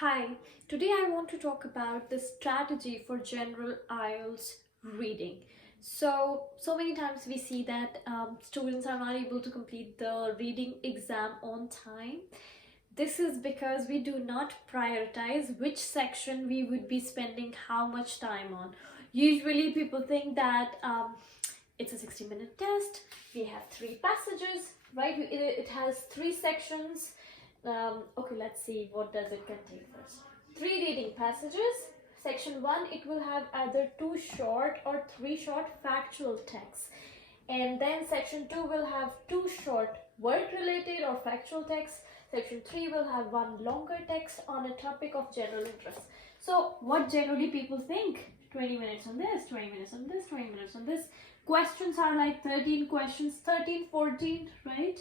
Hi, today I want to talk about the strategy for general IELTS reading. So many times we see that students are not able to complete the reading exam on time. This is because we do not prioritize which section we would be spending how much time on. Usually people think that it's a 60-minute test, we have three passages, right? It has three sections. Okay, let's see what does it contain first. Three reading passages. Section 1, it will have either two short or three short factual texts. And then section 2 will have two short work related or factual texts. Section 3 will have one longer text on a topic of general interest. So what generally people think? 20 minutes on this, 20 minutes on this, 20 minutes on this. Questions are like 13 questions, 13, 14, right?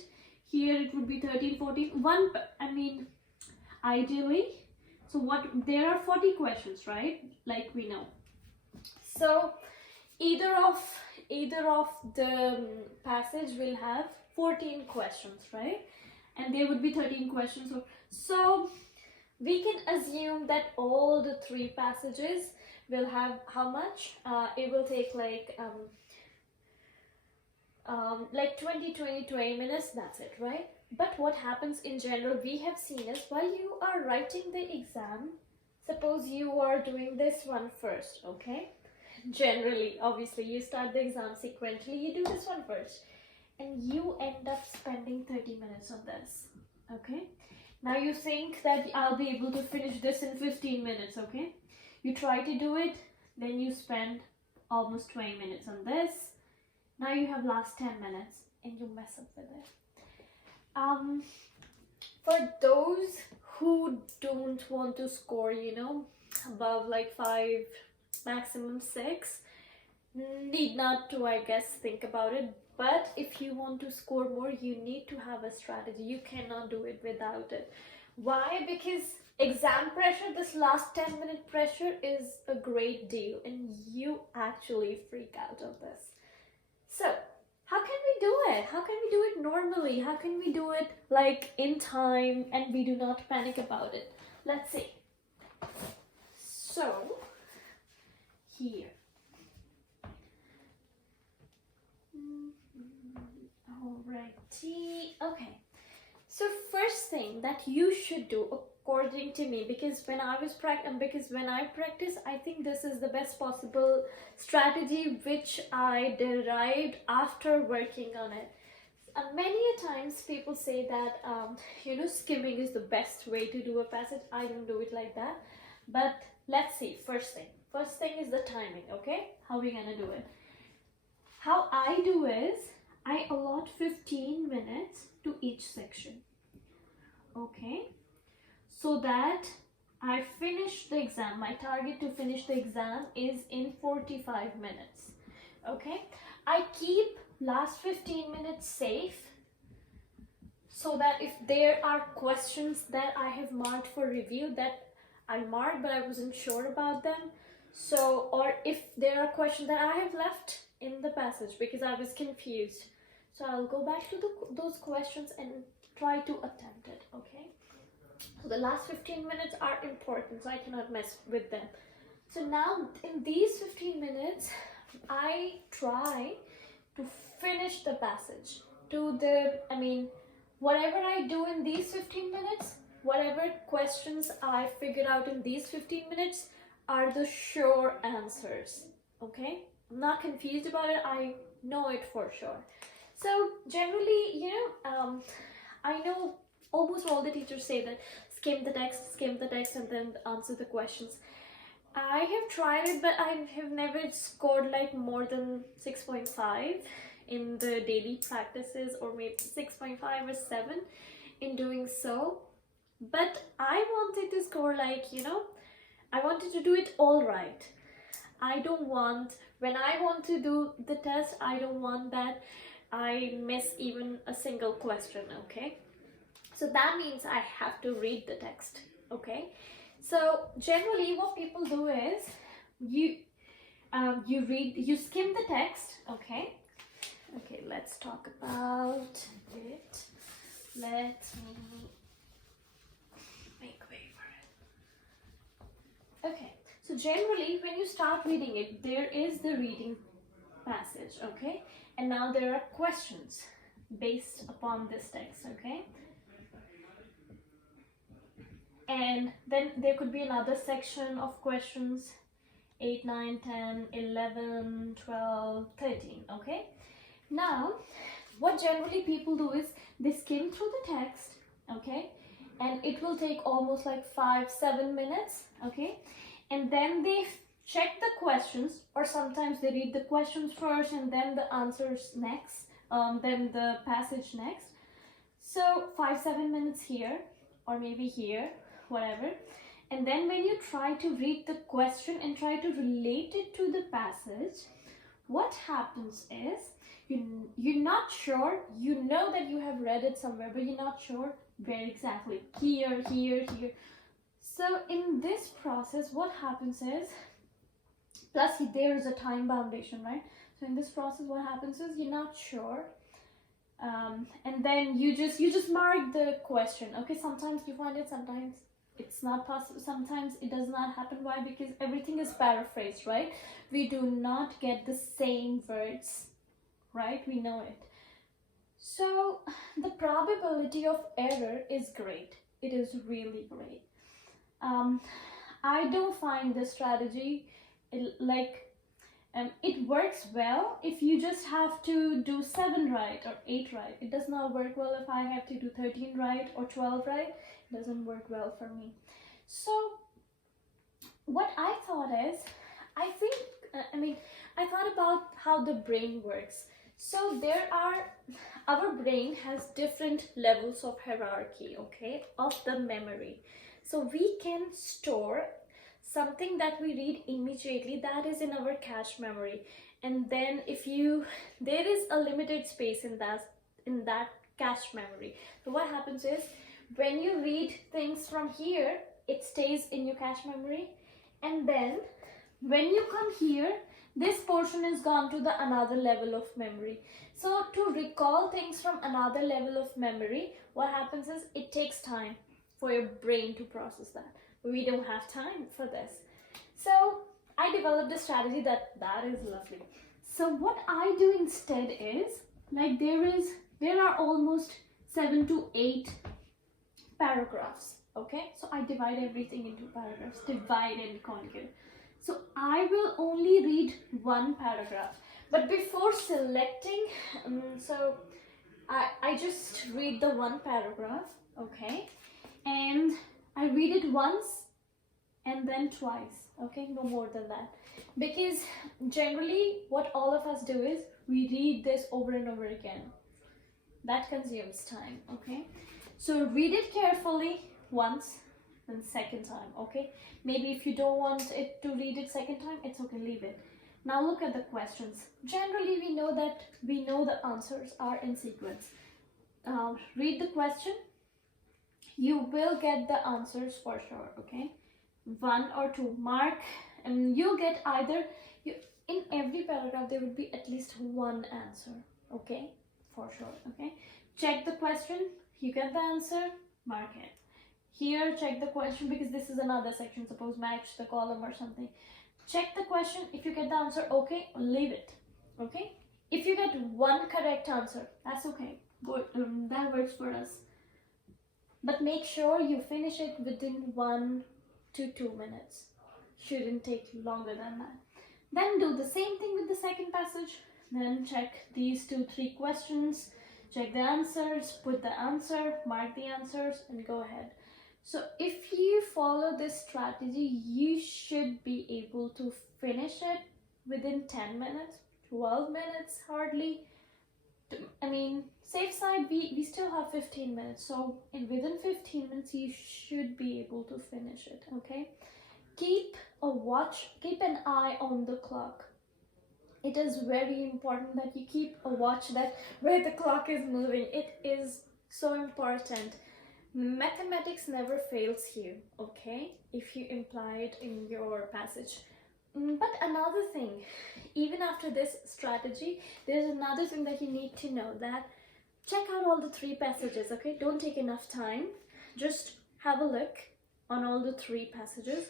Here it would be 13, 14. Ideally, so there are 40 questions, right? Like we know. So either of the passage will have 14 questions, right? And there would be 13 questions. So we can assume that all the three passages will have how much? It will take like 20 minutes, that's it, right? But what happens in general, we have seen is while you are writing the exam, suppose you are doing this one first, okay? Generally, obviously, you start the exam sequentially, you do this one first, and you end up spending 30 minutes on this, okay? Now you think that I'll be able to finish this in 15 minutes, okay? You try to do it, then you spend almost 20 minutes on this. Now you have last 10 minutes and you mess up with it. For those who don't want to score, above like 5, maximum 6, need not to, I guess, think about it. But if you want to score more, you need to have a strategy. You cannot do it without it. Why? Because exam pressure, this last 10-minute pressure is a great deal and you actually freak out of this. So, how can we do it? How can we do it normally? How can we do it like in time and we do not panic about it? Let's see. So, here. Alrighty. Okay. So first thing that you should do, according to me, because when I practice, I think this is the best possible strategy which I derived after working on it. Many a times people say that skimming is the best way to do a passage. I don't do it like that, but let's see. First thing is the timing. Okay, how we gonna do it? How I do is I allot 15 minutes to each section. Okay, so that I finish the exam. My target to finish the exam is in 45 minutes. Okay, I keep last 15 minutes safe so that if there are questions that I have marked for review that I marked but I wasn't sure about them, so, or if there are questions that I have left in the passage because I was confused, so I'll go back to those questions and try to attempt it. Okay, so the last 15 minutes are important, so I cannot mess with them. So now in these 15 minutes I try to finish the passage whatever I do in these 15 minutes, whatever questions I figured out in these 15 minutes are the sure answers. Okay, I'm not confused about it, I know it for sure. So generally, I know almost all the teachers say that skim the text and then answer the questions. I have tried it, but I have never scored like more than 6.5 in the daily practices, or maybe 6.5 or 7 in doing so. But I wanted to score I wanted to do it all right. I don't want, when I want to do the test, I don't want that I miss even a single question, okay? So that means I have to read the text, okay? So generally what people do is you skim the text, okay? Okay, let's talk about it. Let me make way for it. Okay, so generally when you start reading it, there is the reading passage, okay, and now there are questions based upon this text, okay, and then there could be another section of questions 8, 9, 10, 11, 12, 13, okay. Now what generally people do is they skim through the text, okay, and it will take almost like 5-7 minutes, okay, and then they check the questions, or sometimes they read the questions first and then the answers next, then the passage next. So 5-7 minutes here, or maybe here, whatever. And then when you try to read the question and try to relate it to the passage, what happens is you're not sure. You know that you have read it somewhere, but you're not sure where exactly. Here, here, here. So in this process, what happens is, plus there is a time foundation, right? So in this process, what happens is you're not sure, and then you just mark the question. Okay, sometimes you find it, sometimes it's not possible, sometimes it does not happen. Why? Because everything is paraphrased, right? We do not get the same words, right? We know it. So the probability of error is great. It is really great. I don't find this strategy it works well if you just have to do 7 right or 8 right. It does not work well if I have to do 13 right or 12 right. It doesn't work well for me. So what I thought is, I thought about how the brain works. So our brain has different levels of hierarchy, okay, of the memory. So we can store something that we read immediately, that is in our cache memory, and then there is a limited space in that cache memory. So what happens is, when you read things from here, it stays in your cache memory, and then when you come here, this portion is gone to the another level of memory. So to recall things from another level of memory, what happens is it takes time for your brain to process that. We don't have time for this. So I developed a strategy that is lovely. So what I do instead is, like, there are almost 7 to 8 paragraphs, okay. So I divide everything into paragraphs, divide and conquer. So I will only read one paragraph, but before selecting, so I just read the one paragraph, okay, and I read it once and then twice, okay, no more than that, because generally what all of us do is we read this over and over again. That consumes time, okay. So read it carefully once, then second time, okay. Maybe if you don't want it to read it second time, it's okay, leave it. Now look at the questions. Generally we know the answers are in sequence. Read the question, you will get the answers for sure, okay. 1 or 2 mark, and you get in every paragraph there would be at least one answer, okay, for sure, okay. Check the question, you get the answer, mark it. Here, check the question, because this is another section, suppose match the column or something. Check the question, if you get the answer, okay, leave it, okay. If you get one correct answer, that's okay, good, that works for us. But make sure you finish it within 1 to 2 minutes. Shouldn't take longer than that. Then do the same thing with the second passage. Then check these 2-3 questions, check the answers, put the answer, mark the answers, and go ahead. So if you follow this strategy, you should be able to finish it within 10 minutes, 12 minutes hardly. I mean, safe side, we still have 15 minutes. So within 15 minutes, you should be able to finish it, okay? Keep an eye on the clock. It is very important that you keep a watch that where the clock is moving. It is so important. Mathematics never fails you, okay, if you imply it in your passage. But another thing, even after this strategy, there's another thing that you need to know, that check out all the 3 passages, okay. Don't take enough time, just have a look on all the 3 passages.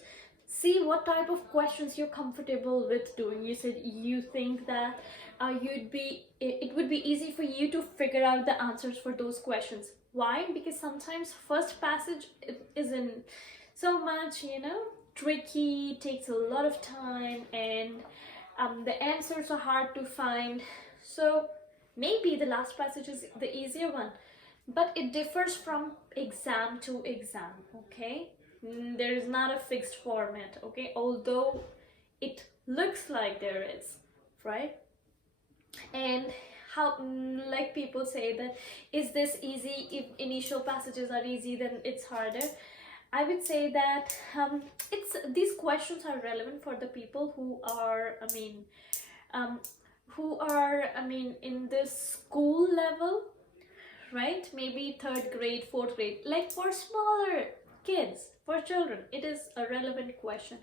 see what type of questions you're comfortable with doing. You said you think that it would be easy for you to figure out the answers for those questions. Why? Because sometimes first passage isn't so much, tricky, takes a lot of time, and the answers are hard to find. So maybe the last passage is the easier one, but it differs from exam to exam. Okay, there is not a fixed format. Okay, although it looks like there is, right? And how, like people say that, is this easy? If initial passages are easy, then it's harder. I would say that it's these questions are relevant for the people who are, in this school level, right? Maybe third grade, fourth grade, like for smaller kids, for children, it is a relevant question.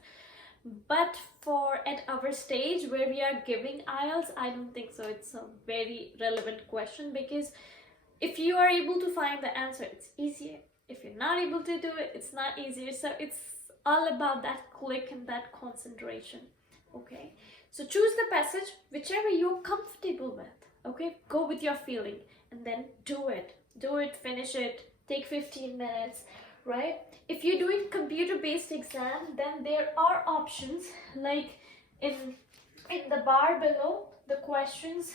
But for at our stage where we are giving IELTS, I don't think so. It's a very relevant question, because if you are able to find the answer, it's easier. If you're not able to do it, it's not easier. So it's all about that click and that concentration. Okay, so choose the passage whichever you're comfortable with. Okay, go with your feeling and then do it. Finish it, take 15 minutes, right? If you're doing computer-based exam, then there are options like in the bar below the questions.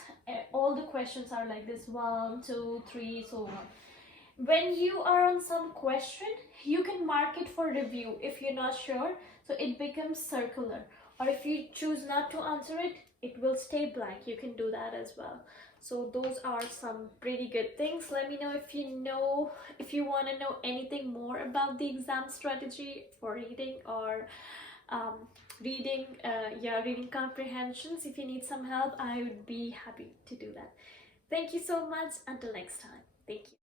All the questions are like this: 1, 2, 3, so on. When you are on some question, you can mark it for review if you're not sure, so it becomes circular. Or if you choose not to answer it, it will stay blank. You can do that as well. So those are some pretty good things. Let me know if you want to know anything more about the exam strategy for reading, or reading comprehensions. If you need some help, I would be happy to do that. Thank you so much. Until next time. Thank you.